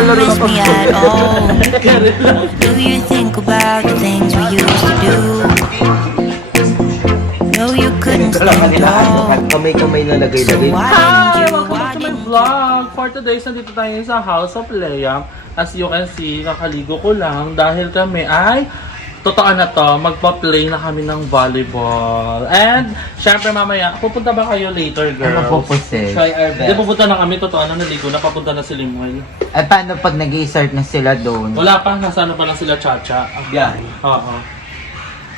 naglalaro miss ng me at all? Do you think about the things we used to do? No, you couldn't stand tall. Kamay-kamay na lagay-lagay. Why Hi! didn't you? Welcome back to my vlog! For today, nandito tayo sa House of Leia. As you can see, kakaligo ko lang dahil kami ay, totoo na to, magpa-play na kami ng volleyball. And, syempre mamaya, pupunta ba kayo later, girls? Magpupuse. Try our Hindi, best. pupunta na kami, totoo na naligo na, papunta na si Limuel. At paano pag nag-i-start na sila doon? Wala pa, nasa ano pa lang sila, Chacha. Biyahe. Oo.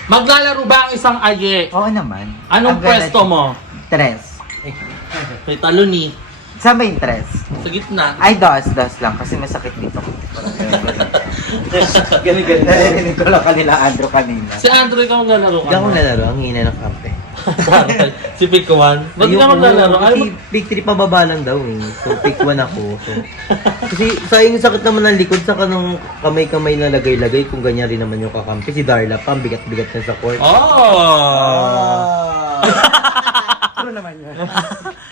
Maglalaro ba ang isang aye? Oo naman. Anong Ang ganda- pwesto mo? Tres. May taloni. Saan ba yung tres? Sa gitna. Ay, dos lang kasi masakit dito. Galing-galing. Narinig ko lang kanila, Andrew, kanina. Si Andrew, ikaw maglalaro ka. Hindi ako nalaro, ang hina ng kampe. Si Pick 1. Ba't di ka maglalaro? Ay, Kasi pick 3 pababa lang daw eh. So pick 1 ako. So, kasi sayang yung sakit naman ng likod sa kanong kamay-kamay na lagay-lagay kung ganyan rin naman yung kakampi. Si Darla pa, ang bigat-bigat na sa court. Oh! Ano naman yun?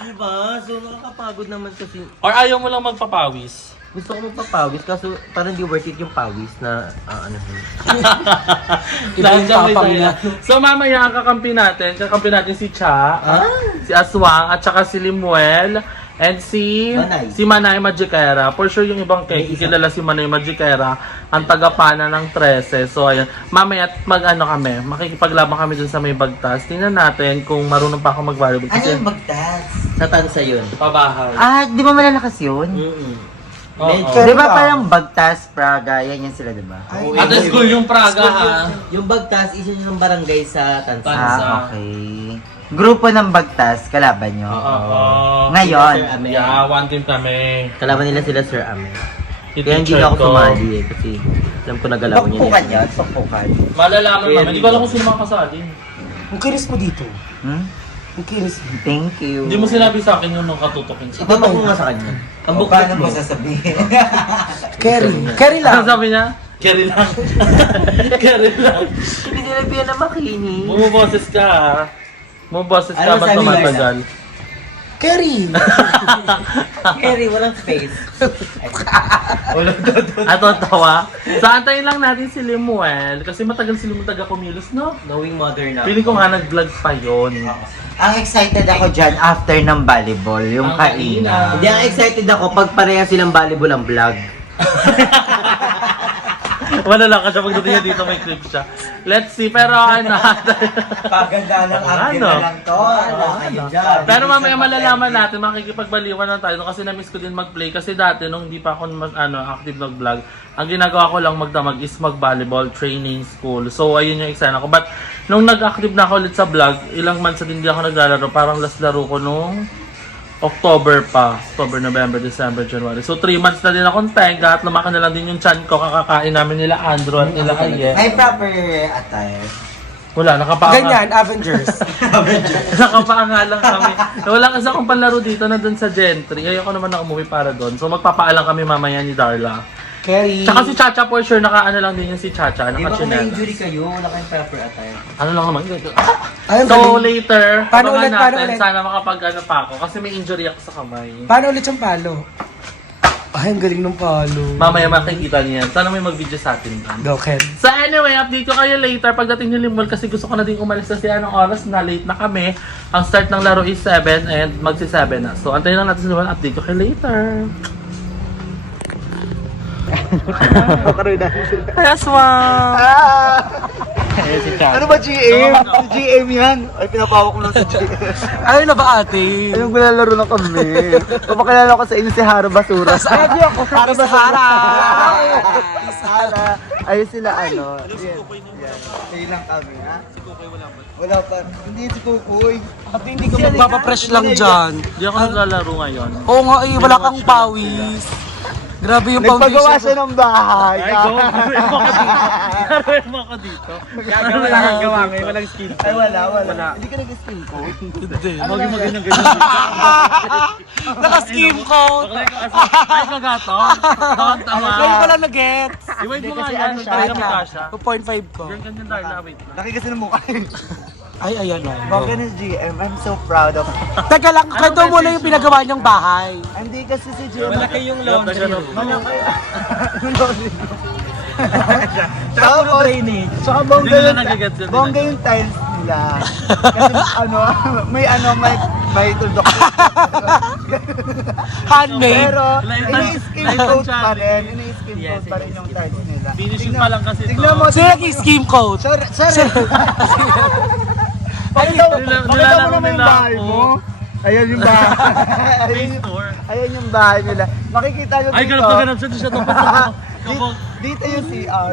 Diba? So nakakapagod naman kasi. Or ayaw mo lang magpapawis? Gusto ko magpapawis kaso parang di worth it yung pawis na ano. So mamaya ang kakampi natin si Cha, si Aswang, at saka si Limuel, and si Manay Magikera. For sure yung ibang kilala si Manay Magikera, ang tagapana ng 13. So ayun, mamaya kami, makikipaglaban kami dun sa may bagtas. Tingnan natin kung marunong pa ako mag-volleyball. Ano yung bagtas? Sa tansa yun. Pabahay. Ah, di ba malalakas yun? Oo. Di ba parang bagtas, Praga, yan sila, di ba? At school yung Praga ha. Yung bagtas, isa yun ng barangay sa tansa. Tansa. Ah, okay. Grupo ng bagtas, kalaban nyo. Oo. Ngayon. Sir Amel. Yeah, one team kami. Kalaban nila sila Sir Amel. Si Kaya hindi teacher na ako ko. sumali eh kasi alam ko nagalawan niya. Sokpukan yan, sokpukan. Malalaman namin. Hindi ko alam kung sino makasali. Ang kinis mo dito. Hmm? Ang kinis mo. Thank you. Hindi mo sinabi sa akin yung nung katutukin sa Ibaba ko nga sa kanya. Ang O, buklat paano mo. mo sasabihin? Kerry. Kerry Ano lang. sabi niya? Carry lang. Carry lang. Hindi nila biyan na makinig. Bumuboses ka ha. Bumuboses ka Ano ba't sabi mo, tumatagal? Kerry. Kerry, walang face. At tawa. So antayin lang natin si Limuel. Kasi matagal si Limuel taga-kumilos, no? Knowing mother na. Feeling ko nga nag-vlog pa yun. Ang excited ako dyan after ng volleyball, yung Ang kaina. Hindi, ang excited ako pag pareha silang volleyball ang vlog. Wala lang kasi pagdating niya dito may clip siya. Let's see. Pero ano. Paganda ng acting na lang to. Pero mamaya malalaman natin, makikipagbaliwan lang tayo. Kasi na-miss ko din mag-play. Kasi dati, nung hindi pa ako active nag-vlog, ang ginagawa ko lang magdamag is mag-volleyball training school. So, ayun yung excited ako. But, nung nag-active na ako ulit sa vlog, ilang months na din ako naglalaro. Parang last laro ko nung October pa. October, November, December, January. So, 3 months na din akong tenga at lumaki na lang din yung chan ko. Kakakain namin nila Andrew at nila Aye. May proper attire. Wala, nakapaanga. Ganyan, Avengers. Nakapaanga lang kami. Wala kasi akong panlaro dito na dun sa Gentry. Ayoko naman na umuwi para doon. So, magpapaalang kami mamaya ni Darla. Kerry. Tsaka si Chacha for sure, naka-ano lang din yung si Chacha. Di ba kung may Naka-chinela. injury kayo, wala kayong proper attire. Ano lang naman. Ay, ang So, galing. later, Paano abangan ulit, paano natin. ulit? Sana makapag-ano pa ako. Kasi may injury ako sa kamay. Paano ulit yung palo? Ay, ang galing ng palo. Mamaya makikita niyan. Sana may mag-video sa atin. Go, Ken. So anyway, update ko kayo later pagdating ni Limuel kasi gusto ko na din umalis na siya ng oras na late na kami. Ang start ng laro is 7 and magsi-7 na. So antayin lang natin si Limuel. Update ko kayo later. Kaya swang! Si Chad. Ano ba GM? Si GM yan. Ay, pinapawak ko lang sa GM. Ay, na ba ate? Ayun, maglalaro na kami. Papakilala ko sa inyo si Hara Basura. Sabi ako, para sa Hara. Hara. Ayun sila, ano. Ayun lang kami, ha? Si Kukoy wala pa. Hindi si Kukoy. At hindi ko magpapapresh lang dyan. Di ako naglalaro ngayon. Oo nga eh, wala kang pawis. Grabe yung Nagpagawa foundation siya ng bahay. Ay, go! Laruin mo ako dito. Wala kang gawa ngayon, walang skin. Ay, wala. Hindi ka nag-skin ko. Hindi. Mag-ganyan-ganyan. Naka-skin coat. Ay, kagaton. Tama. Ngayon ko lang nag-gets. I-wait mo nga kasi yan. ano siya, Try na ano? magkasya. 2.5 ko. Ganyan, ganyan, Darla. Wait lang. Laki kasi ng mukha. Ay, ayan o. Bongga ni GM, I'm so proud of Teka lang, kwento mo na yung pinagawa niyang bahay. Hindi kasi si GM. Malaki yung laundry room. Malaki. Tsaka puro drainage. Tsaka bongga Hindi nila yung, nagagets yun. bongga yung tiles nila. Kasi may tuldok. Handmade. Pero, Light- ini-skim light coat and pa rin. Ini-skim coat pa rin yung tiles nila. Finishing pa lang kasi Tignan mo, Sino nag-scheme coach? Sorry. Pakita mo naman yung bahay ako. mo. Ayan yung bahay. Face tour. Ayan yung bahay nila. Makikita nyo dito. Ay, ganap na ganap siya. Di siya tapos ako. Dito yung CR.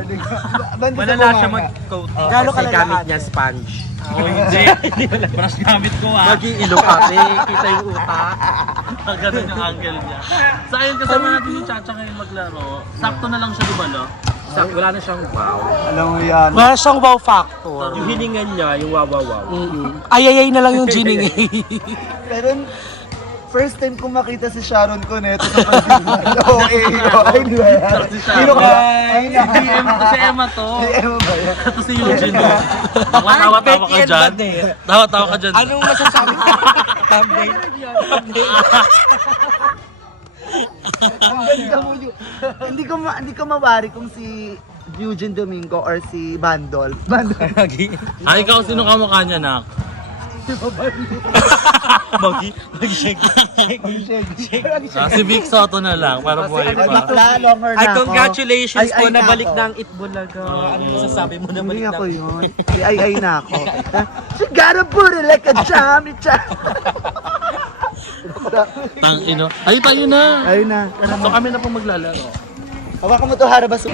Banda sa Malala siya bumanga. mag-coat. Gano'n Kasi kalalahan? gamit niya sponge. Oh, hindi. Brush gamit ko ah. Mag-iilong ate, kita yung utak. Ganun yung angle niya. Sa ayun, kasama natin yung Chacha ngayon maglaro. Sakto na lang siya, di ba, no? Wala na siyang wow. Alam mo yan. Wala siyang wow factor. Yung hiningan niya, yung wow. Ayayay na lang yung gining. Pero first time ko makita si Sharon Cuneta sa Pagsiman. Oo, ay, di ba yan? Si Sharon. Sino ka? Ay, Si Emma to. Si Emma ba yan? Ito si Eugene. Tawa-tawa ka dyan. Tawa-tawa ka dyan. Anong masasabi ko? Thumbnail. Ang ganda mo yun. Hindi ko mawari kung si Eugene Domingo or si Bandol. Ay, ikaw, sino kamukha niya, nak? Si Vic Soto na lang, para buhay pa. Longer na Ay, ako. congratulations po, Ay, na nabalik ako. ng Itbulaga. Anong masasabi mo na Hindi balik ako ng... yun. Ay na ako. She gotta put it like a jammy jam. Tang ino. Ay, tayo na. Ayun na. So kami na po maglalaro. Hawakan mo to, Harabas.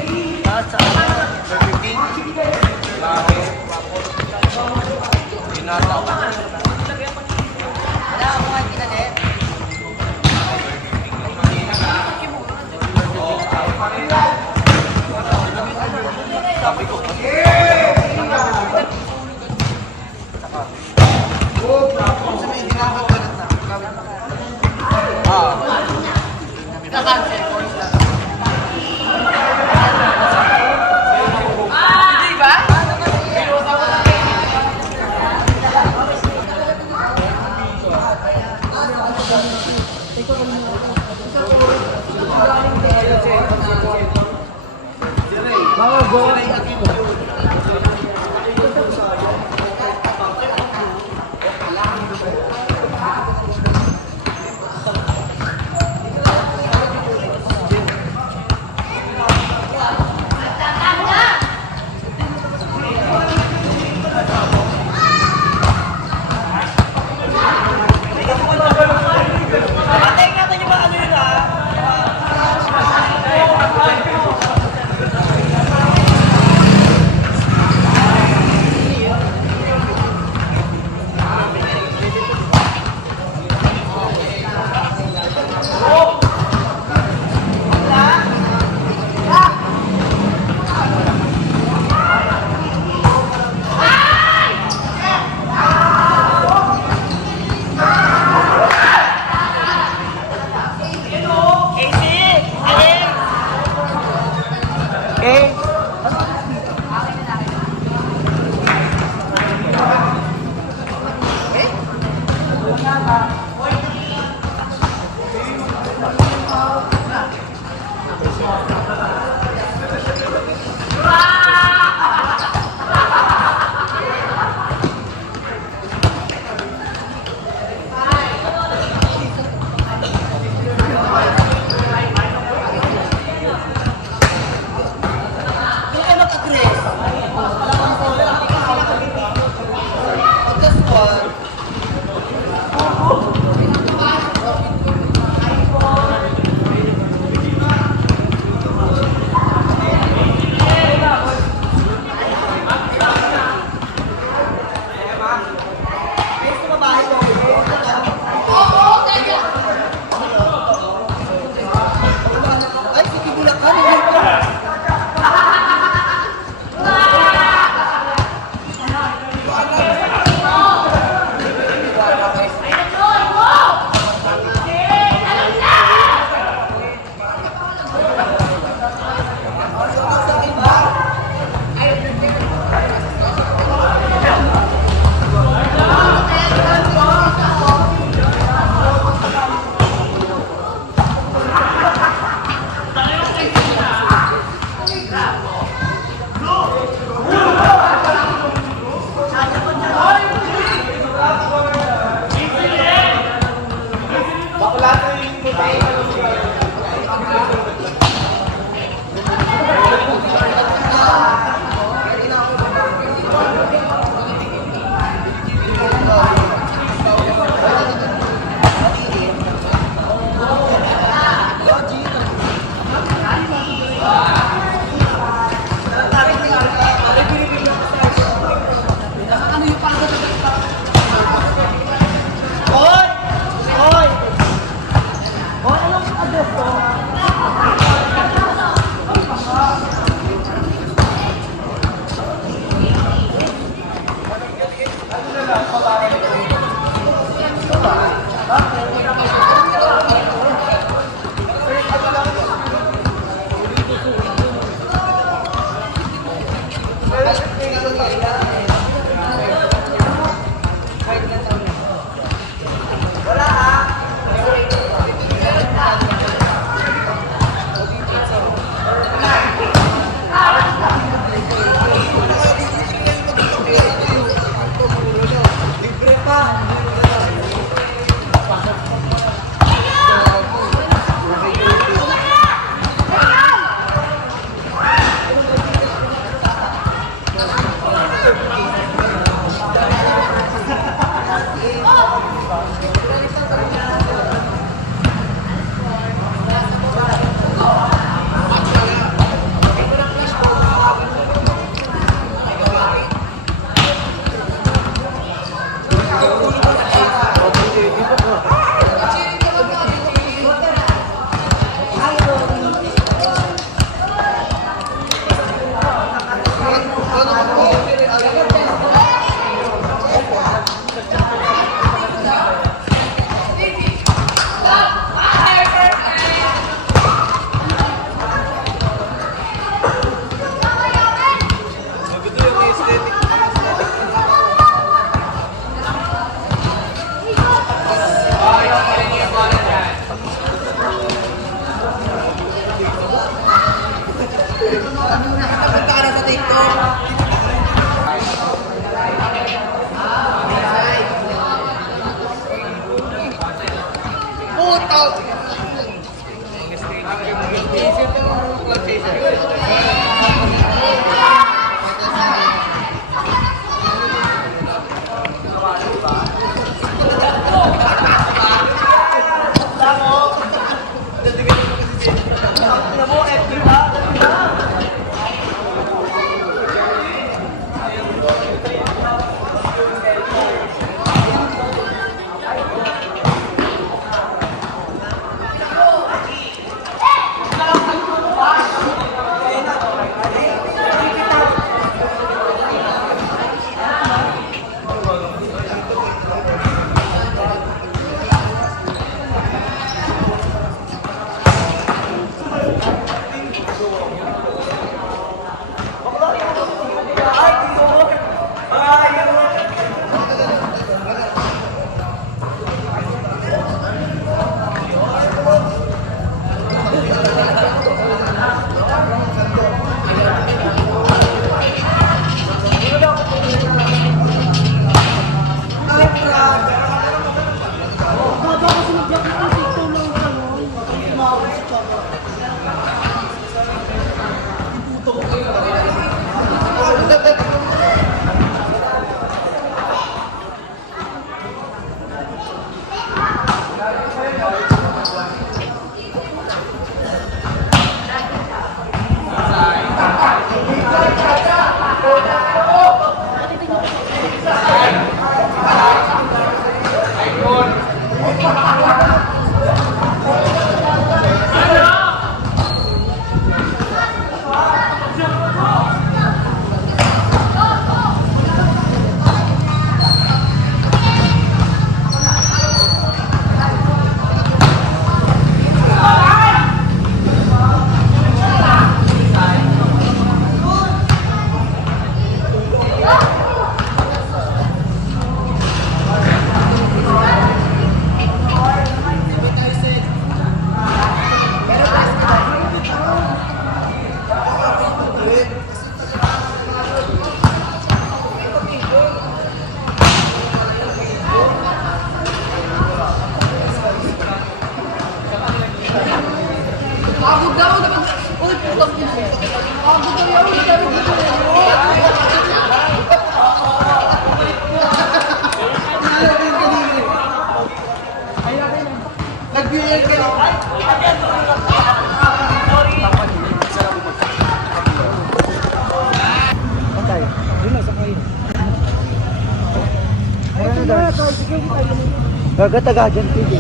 Taga dyan, sige.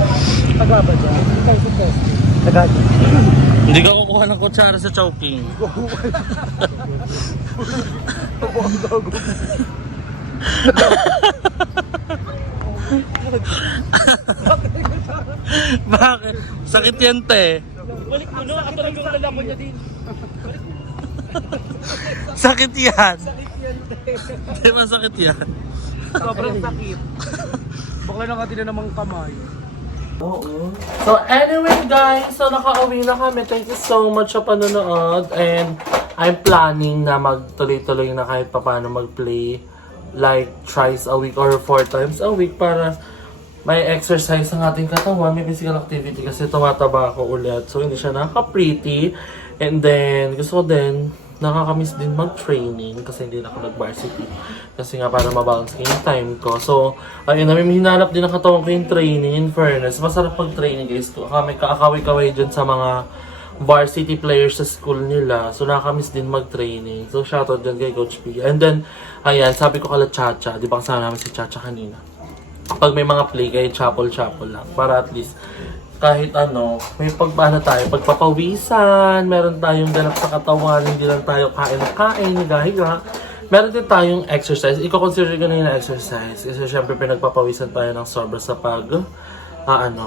Taga ba dyan? Taga dyan. Hindi ka kukuha ng kutsara sa Chowking. Bakit? Sakit yan, te. Balik mo, no? Ako talaga yung lalaman niya din. Sakit yan. Di ba sakit yan? Sobrang sakit. Bakla na ka namang kamay. So anyway guys, so nakauwi na kami. Thank you so much sa panonood. And I'm planning na magtuloy-tuloy na kahit paano mag-play like thrice a week or 4 times a week para may exercise ang ating katawan, may physical activity kasi tumataba ako ulit. So hindi siya nakaka-pretty. And then gusto ko din nakakamiss din mag-training kasi hindi na ako nag-varsity. Kasi nga para mabalance ko yung time ko. So, ayun, hinanap din ang katawan ko yung training. In fairness, masarap pag-training guys. Kami kaakaway-kaway dyan sa mga varsity players sa school nila. So, nakakamiss din mag-training. So, shoutout dyan kay Coach P. And then, ayan, sabi ko kala Chacha. Di ba kasama namin si Chacha kanina? Pag may mga play kayo, chapel-chapel lang. Para at least, kahit ano, may tayo, pagpapawisan, meron tayong ganap sa katawan, hindi lang tayo kain, higa-higa. Meron din tayong exercise. Iko-consider ko na yun na exercise. Kasi syempre pinagpapawisan tayo ng sobra sa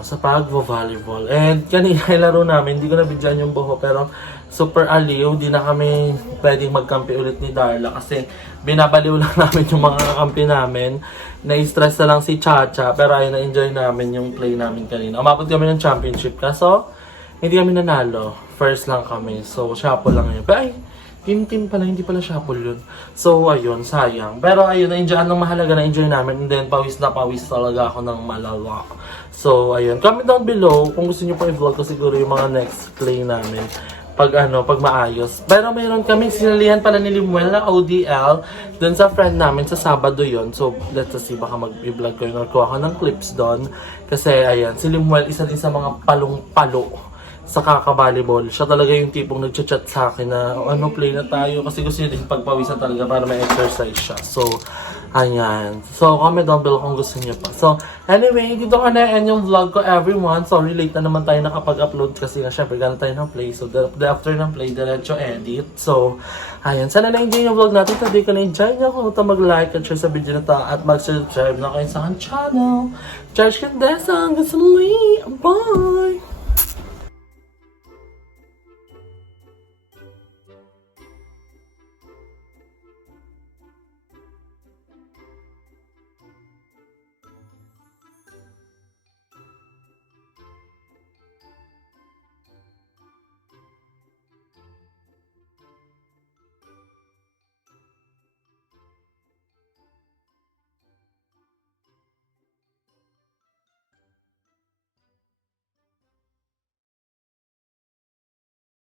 sa pag-volleyball. And kanina laro namin, hindi ko na-bidyan yung buho, pero super aliw, di na kami pwedeng magkampi ulit ni Darla kasi binabaliw lang namin yung mga kakampi namin. Na-stress na lang si Chacha, pero ayun, na-enjoy namin yung play namin kanina. Umabot kami ng championship kaso hindi kami nanalo. First lang kami. So, shuffle lang yun. Pero ay, team pala, hindi pala shuffle yun. So, ayun, sayang. Pero ayun, na-enjoy ang mahalaga, na-enjoy namin. And then, pawis na pawis talaga ako ng malala. So, ayun. Comment down below kung gusto nyo pa i-vlog ko siguro yung mga next play namin. Pag maayos. Pero mayroon kaming sinalihan pala ni Limuel na ODL dun sa friend namin sa Sabado yon. So, let's see, baka mag-vlog ko yun or kuha ko ng clips doon. Kasi, ayan, si Limuel, isa din sa mga palong-palo sa kaka-volleyball. Siya talaga yung tipong nag-chat sa akin na, play na tayo. Kasi gusto niya din pagpawisan talaga para may exercise siya. So, ayan. So, comment down below kung gusto niyo pa. So, anyway, dito ko na-end yung vlog ko, everyone. Sorry, late na naman tayo nakapag-upload kasi nga, syempre, gano'n tayo ng play. So, after ng play, diretso edit. So, ayan. Sana na-enjoy yung vlog natin today. Kung na-enjoy niyo, kung mag-like at share sa video na to at mag-subscribe na kayo sa aking channel. Charge Candesa, hanggang sa muli. Bye!